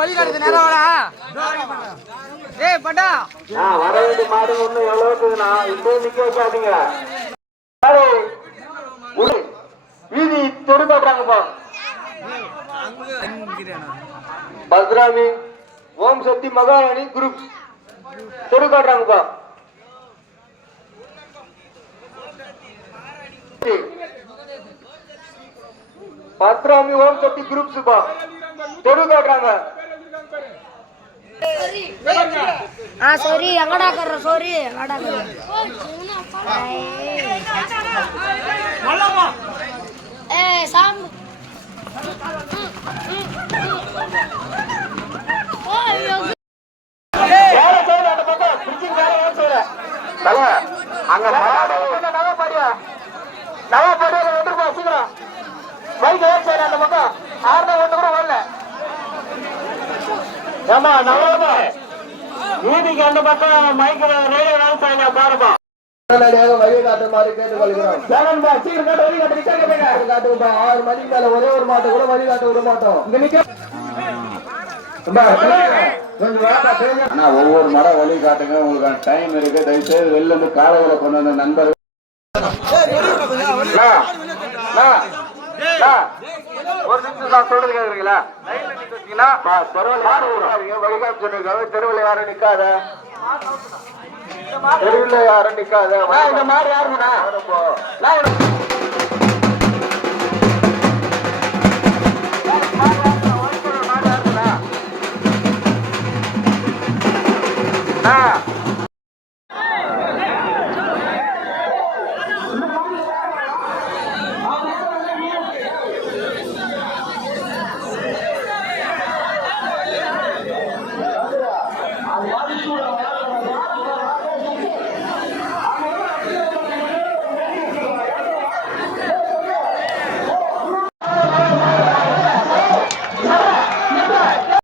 வழி காட்டுது நேரம் வாடா. ஏய் பட்டா வர வேண்டிய மாடு ஒண்ணு எவ்வளவு இப்போ நிக்க வச்சாதீங்க. வீதி தெரு காட்டுறாங்கப்பா. பத்ராமி ஓம் சக்தி மகாராணி குரூப் தெரு காட்டுறாங்கப்பா. பத்ராமி ஓம் சக்தி குரூப்ஸ்ப்பா தெரு காட்டுறாங்க. sorry angada kar sorry angada kar sam அங்க நவ பாடியா சீக்கிரம் பைக் ஏற்ற அந்த பக்கம் ஆறுனா ஒண்ணு கூட வரல. ஏமா நவமா வீதிக்கு அந்த பக்கம் மைக்கில் ரேடியோ வாங்க பாருப்பா. வழிகாட்டுமாறு கேட்டுக்கொள்கிறோம். சீக்கிரம் வழிகாட்டுப்பா. 6 மணிக்கு மேல ஒரே ஒரு மாட்டை கூட வழிகாட்ட விட மாட்டோம். ஆனா ஒவ்வொரு மடம் வழி காட்டுங்க. உங்களுக்கு டைம் இருக்கு. தயவுசெய்து வெளில இருந்து காலையில கொண்டு வந்த நண்பர்கள் ஒரு நிமிஷம் நான் சொல்றது கேக்குறீங்களா? தெருவில் யாரும் நிக்காத. தெருவில் யாரும் நிக்காத. இந்த மாதிரி யாருங்கண்ணா